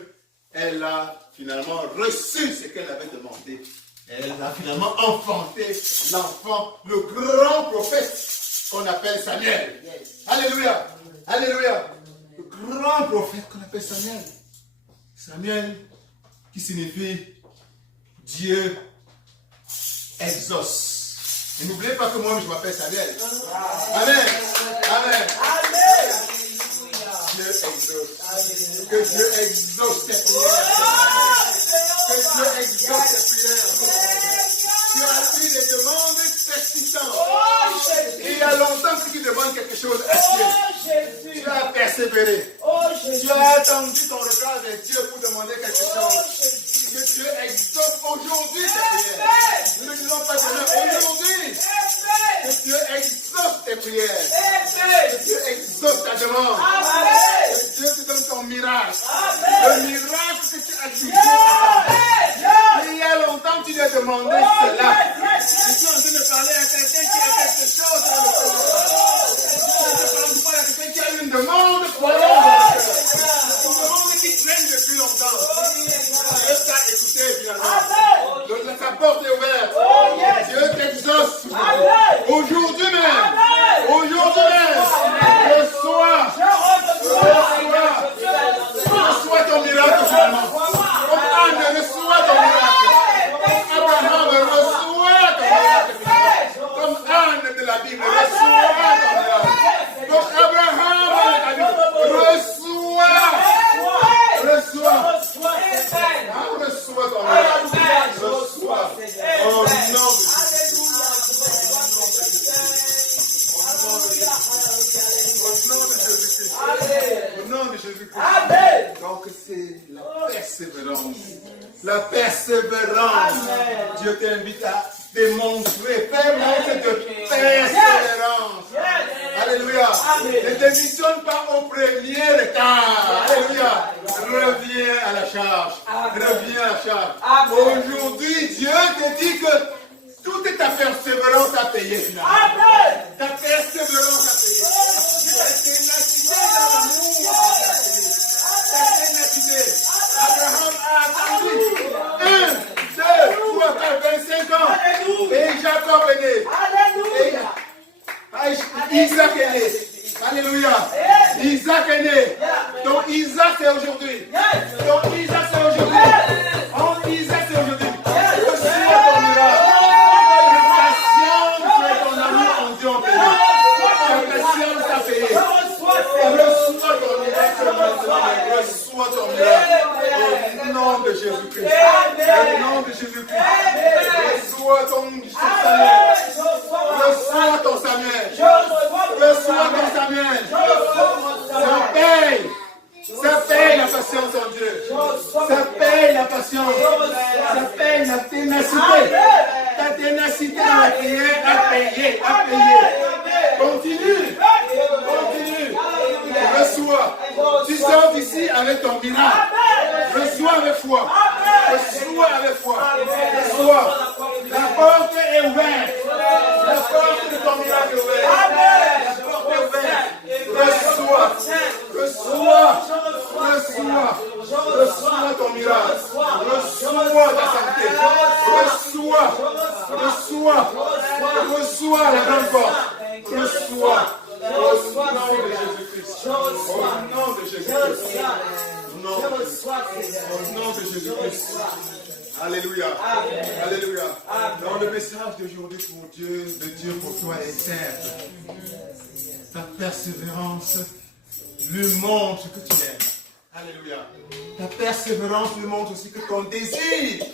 elle a finalement reçu ce qu'elle avait demandé. Elle a finalement enfanté l'enfant, le grand prophète qu'on appelle Samuel. Alléluia. Alléluia. Le grand prophète qu'on appelle Samuel. Samuel qui signifie Dieu exauce. Et n'oubliez pas que moi je m'appelle Samuel. Amen. Amen. Dieu exauce. Que Dieu exauce tes prières. Que Dieu exauce tes prières. Tu as eu des demandes persistantes. Il y a longtemps que tu demandes quelque chose à Dieu. Tu as persévéré. Tu as attendu ton regard vers Dieu pour demander quelque chose. Que Dieu exauce aujourd'hui tes prières. Nous ne disons pas demain, aujourd'hui. Que Dieu exauce tes prières. Que Dieu exauce ta demande. Que Dieu te donne ton miracle. Le miracle que tu as toujours attendu. Il y a longtemps tu lui as demandé cela. Je suis en train de parler à quelqu'un qui a quelque chose dans le cœur. Je ne parle pas à quelqu'un qui a une demande croyante dans le cœur. Une demande qui traîne depuis longtemps. Dieu t'a écouté finalement. Sa porte est ouverte. Dieu t'exauce. Aujourd'hui même. Aujourd'hui même. Reçois ton miracle finalement. Comme Anne, reçois ton miracle. Comme Abraham, reçois ton miracle. Comme Anne de la Bible, reçois ton miracle. Comme Abraham de la Bible, reçois ton miracle. Reçois. Au nom de Jésus. Au nom de Jésus-Christ. Donc c'est la persévérance. La persévérance. Dieu t'invite à démontrer, faire montre de persévérance. Alléluia. Ne démissionne pas au premier retard. Alléluia. Reviens à la charge. Reviens à la charge. Aujourd'hui, Dieu te dit que toute ta persévérance a payé finalement. Ta persévérance a payé. Ta ténacité dans l'amour a payé. Ta ténacité. Abraham a attendu 1, 2, 3, 4, 25 ans. Et Jacob est né. Et Isaac est né. Alléluia. Isaac est né. Donc Isaac c'est aujourd'hui. Donc Isaac c'est aujourd'hui. Isaac c'est aujourd'hui. Reçois ton miracle. Ton amour en Dieu en payé. Ta patience a payé. Reçois ton miracle maintenant. Reçois ton miracle. Au nom de Jésus-Christ. Au nom de Jésus-Christ. Reçois ton Samuel. Reçois ton Samuel. Reçois ton Samuel. Ça paye la patience en Dieu. Ça paye la patience. Ça paye la ténacité. Ta ténacité dans la prière a payé. Continue. Reçois. Tu sors d'ici avec ton miracle. Reçois avec foi. Reçois avec foi. Reçois. La porte est ouverte. La porte de ton miracle est ouverte. La porte est ouverte. Reçois. Reçois ton miracle. Reçois ta santé. Reçois la grande porte. Reçois. Au nom de Jésus-Christ. Au nom de Jésus-Christ. Au nom de Jésus-Christ. Alléluia. Alléluia. Donc le message d'aujourd'hui pour Dieu, de Dieu pour toi est simple. Ta persévérance lui montre que tu l'aimes. Alléluia. Ta persévérance lui montre aussi que ton désir,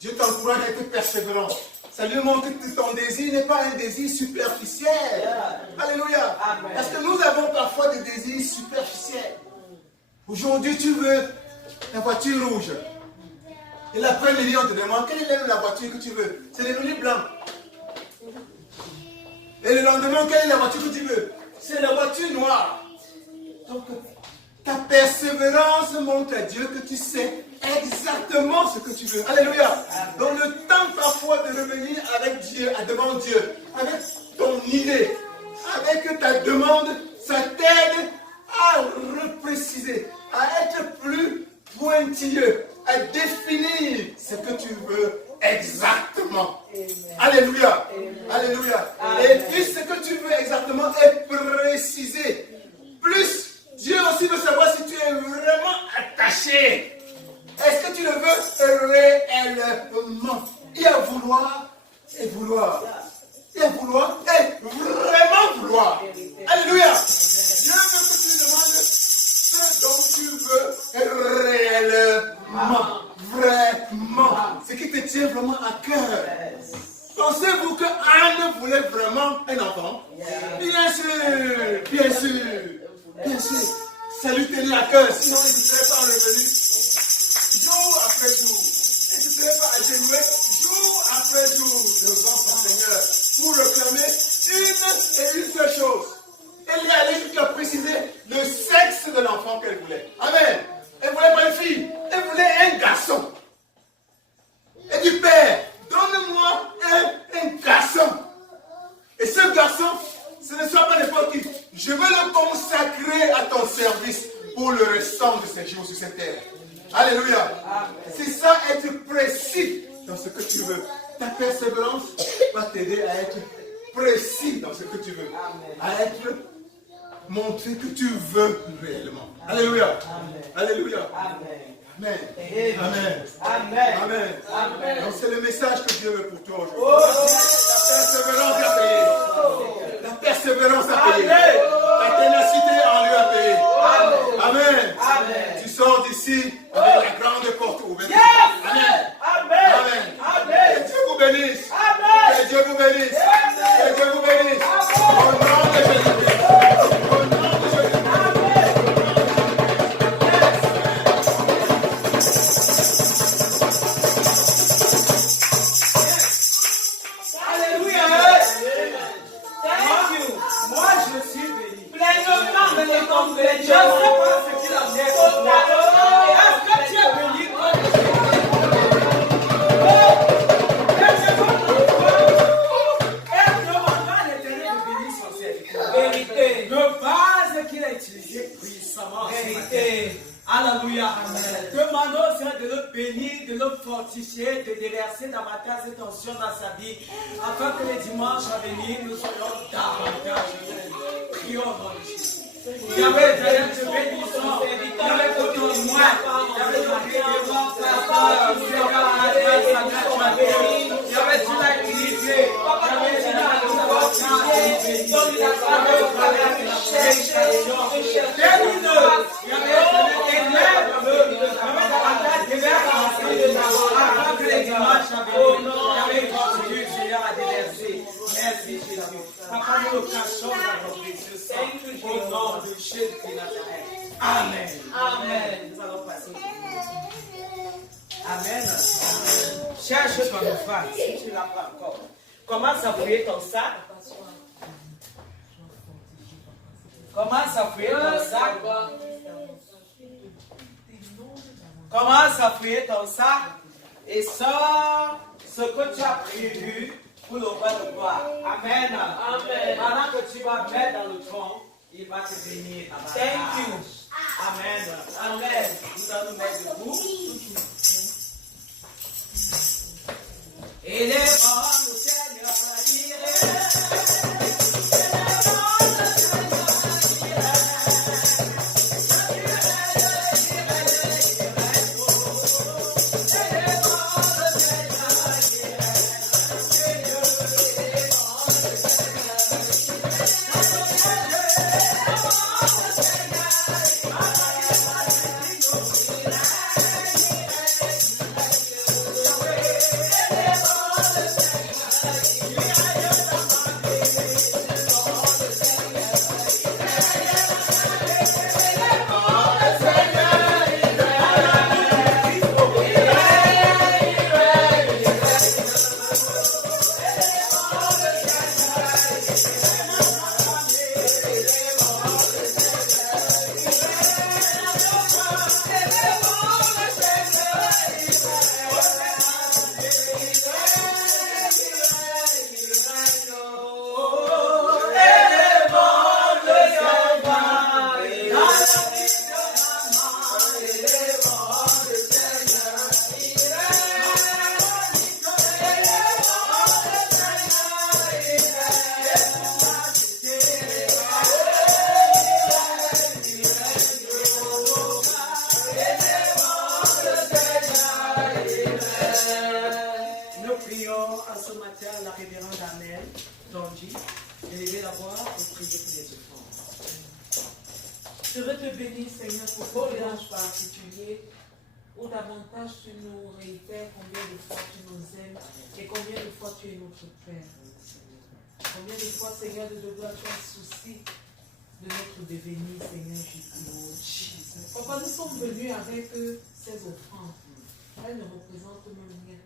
Dieu t'encourage à être persévérant. Ça lui montre que ton désir n'est pas un désir superficiel. Alléluia. Parce que nous avons parfois des désirs superficiels. Aujourd'hui, tu veux la voiture rouge. Et l'après-midi, on te demande quelle est la voiture que tu veux. C'est les lunettes blancs. Et le lendemain, quelle est la voiture que tu veux? C'est la voiture noire. Donc, ta persévérance montre à Dieu que tu sais exactement ce que tu veux. Alléluia. Donc le temps parfois de revenir avec Dieu, devant Dieu, avec ton idée, avec ta demande, ça t'aide à repréciser, à être plus pointilleux, à définir ce que tu veux exactement. Alléluia. Alléluia. Et puis ce que tu veux exactement est précisé. Plus Dieu aussi veut savoir si tu es vraiment attaché. Est-ce que tu le veux réellement? Il y a vouloir et vouloir. Il y a vouloir et vraiment vouloir. Alléluia. Dieu veut que tu lui demandes ce dont tu veux réellement. Vraiment. Ce qui te tient vraiment à cœur. Pensez-vous que Anne voulait vraiment un enfant? Bien sûr. Bien sûr. Bien sûr, ça lui tenait à cœur, sinon il ne serait pas revenu jour après jour. Il ne serait pas agenouillé jour après jour devant son Seigneur pour réclamer une seule chose. Elle est allée jusqu'à préciser le sexe de l'enfant qu'elle voulait. Amen. Elle ne voulait pas une fille, elle voulait un garçon. Elle dit, Père, donne-moi un garçon. Et ce garçon, ce ne soit pas n'importe qui. Je veux le consacrer à ton service pour le restant de ses jours sur cette terre. Alléluia. C'est ça, être précis dans ce que tu veux. Ta persévérance va t'aider à être précis dans ce que tu veux. À être montrer que tu veux réellement. Alléluia. Alléluia. Amen. Amen. Amen. Amen. Donc c'est le message que Dieu veut pour toi aujourd'hui. La persévérance a payé. La persévérance a payé. La ténacité en lui a payé. Amen. Amen. Tu sors d'ici avec la grande porte ouverte. Amen. Amen. Amen. Que Dieu vous bénisse. Que Dieu vous bénisse. Que Dieu vous bénisse. Au nom de Jésus-Christ. Au nom de Jésus-Christ. Je ne sais pas ce qu'il en est pour toi. Est-ce que tu es béni? Est-ce que demandant l'Éternel de bénir son serviteur? Vérité. Le vase qu'il a utilisé puissamment. Vérité. Alléluia. Demandons au Seigneur de le bénir, de le fortifier, de déverser davantage cette onction dans sa vie, afin que les dimanches à venir, nous soyons davantage bénis. Prions au nom de Jésus. Il y avait des bénissants, il y avait des témoins, il y avait des témoins, il y avait toute l'activité, il y avait toute la je te le fasse, si tu l'as pas encore. Commence à fouiller ton sac. Commence à fouiller ton sac. Commence à fouiller ton sac et sors ce que tu as prévu pour le roi de gloire. Amen. Amen. Pendant que tu vas mettre dans le tronc, il va te bénir. Thank you. Amen. Amen. Nous allons nous mettre debout. Et les bons, le Seigneur, il est. Je veux te bénir, Seigneur, pour ce voyage particulier où davantage tu nous réitères combien de fois tu nous aimes et combien de fois tu es notre Père. Combien de fois, Seigneur, de gloire, tu as souci de notre devenir, Seigneur Jésus. Papa, nous sommes venus avec ces offrandes. Elles ne représentent même rien.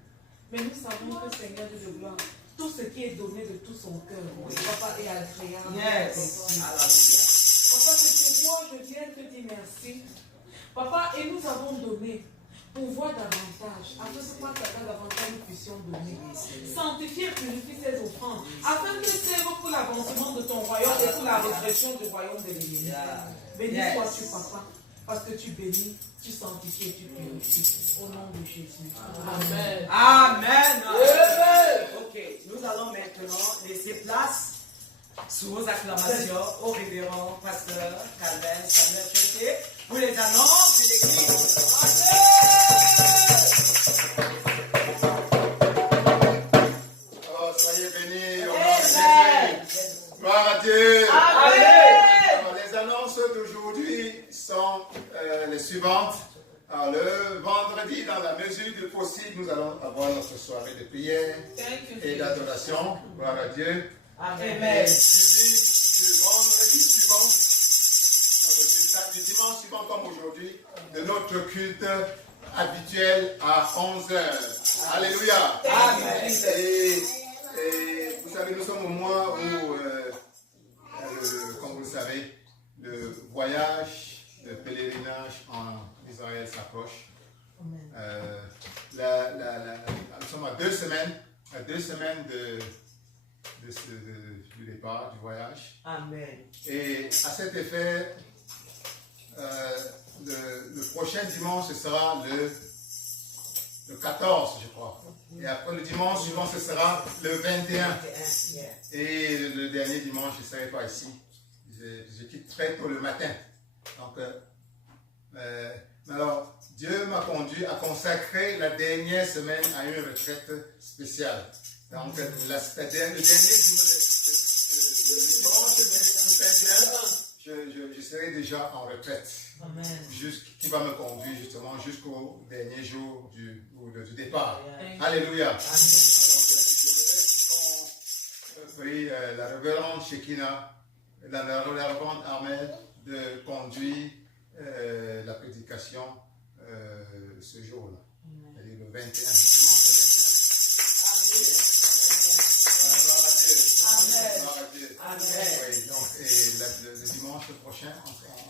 Mais nous savons que, Seigneur de gloire, tout ce qui est donné de tout son cœur, Papa, est agréable. Yes. Hallelujah. Papa, c'est pourquoi je viens te dire merci. Papa, et nous avons donné pour voir davantage, afin que par davantage nous puissions donner. Sanctifier et purifier ces offrandes, afin que servent pour l'avancement de ton royaume et pour la répression du royaume de l'ennemi. Béni sois-tu, Papa, parce que tu bénis, tu sanctifies et tu purifies. Au nom de Jésus. Amen. Amen. Amen. Ok, nous allons maintenant laisser place sous vos acclamations au révérend pasteur Calvin Samuel Chanté pour les annonces de l'église. Alors, soyez bénis au nom de Jésus. Gloire à Dieu. Amen. Alors, les annonces d'aujourd'hui sont les suivantes. Alors, le vendredi, dans la mesure du possible, nous allons avoir notre soirée de prière et d'adoration. Gloire à Dieu. Amen. Et suivi du vendredi suivant, du dimanche suivant comme aujourd'hui, de notre culte habituel à 11h. Alléluia. Amen. Et vous savez, nous sommes au mois où, comme vous le savez, le voyage de pèlerinage en Israël s'approche. Nous sommes à 2 semaines du départ, du voyage. Amen. Et à cet effet, le prochain dimanche, ce sera le 14, je crois. Et après le dimanche suivant, ce sera le 21. Et le dernier dimanche, je ne serai pas ici. Je quitte très tôt le matin. Donc, alors, Dieu m'a conduit à consacrer la dernière semaine à une retraite spéciale. Donc, le dernier dimanche du 21, je serai déjà en retraite. Amen. Qui va me conduire justement jusqu'au dernier jour du départ. Alléluia. Donc, je prie la révérende Shekinah, la révérende Armel de conduire la prédication ce jour-là. C'est-à-dire le 21. dimanche prochain,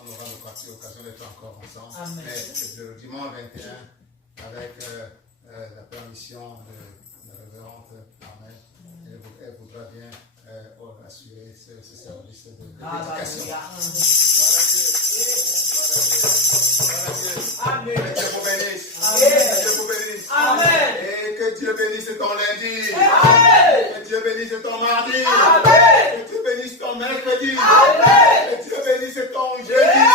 on aura l'occasion d'être encore ensemble. Amen. Mais le dimanche 21, avec la permission de la révérende, Amen, elle voudra bien assurer ce service de l'éducation. Amen. Que Dieu vous bénisse. Amen. Que Dieu vous bénisse. Amen. Et que Dieu bénisse ton lundi. Amen. Que Dieu bénisse ton mardi. Amen. Que Dieu bénisse ton mercredi. Amen. Que Dieu bénisse ton jeudi.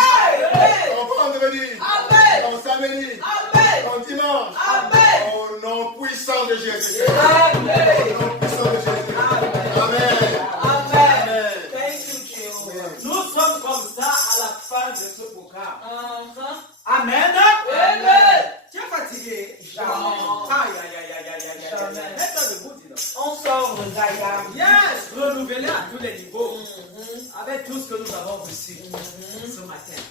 Ton vendredi. Amen. Ton samedi. Amen. Ton dimanche. Amen. Au nom puissant de Jésus. Amen. Au nom puissant de Jésus. Amen. Amen. Amen. Thank you, Jehovah. Nous sommes comme ça à la fin de ce programme. Amen. Amen. Amen. Tu es fatigué? Jamais. Aïe, aïe, aïe, aïe, aïe, aïe, Jamais. aïe. Mets-toi debout, dis donc. On sort de Gaïa. Yes, renouveler à tous les niveaux. Avec tout ce que nous avons reçu ce matin.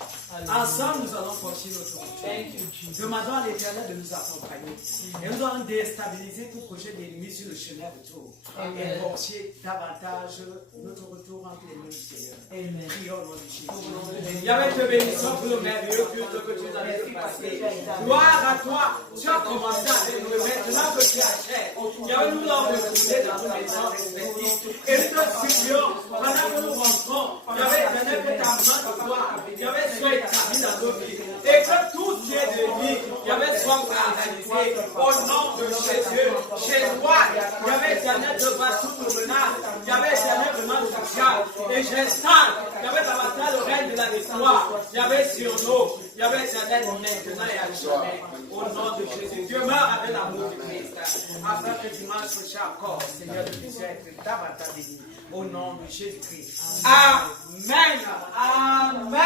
Ensemble, nous allons continuer notre route. Thank you, Jesus. Demandons à l'Éternel de nous accompagner. Et nous allons déstabiliser tout projet d'ennemi sur le chemin retour. Et forcer davantage notre retour entre les mains du Seigneur. Amen. Prions au nom de Jésus. Il y avait te bénissons pour le merveilleux culte que tu nous avais fait passer. Gloire à toi. Tu as commencé avec nous. Maintenant que tu achètes, il y avait nous l'avons retourné dans nos maisons respectives. Et nous te supplions, pendant que nous rentrons, il y avait éternel que ta main de toi. Il y avait soit établi dans nos vies. Et que tout ce qui est de vie, il y avait soit paralysé. Au nom de Jésus, chez toi, il y avait éternel devant toute menace. Il y avait éternel menace sociale. Et j'installe, il y avait davantage le règne de la victoire. Il y avait sur nous, il y avait éternel maintenant et à jamais. Au nom de Jésus, Dieu meurt avec l'amour du Christ. Afin que dimanche prochain encore, Seigneur, de puisse être davantage béni. Au nom de Jésus-Christ. Amen. Amen.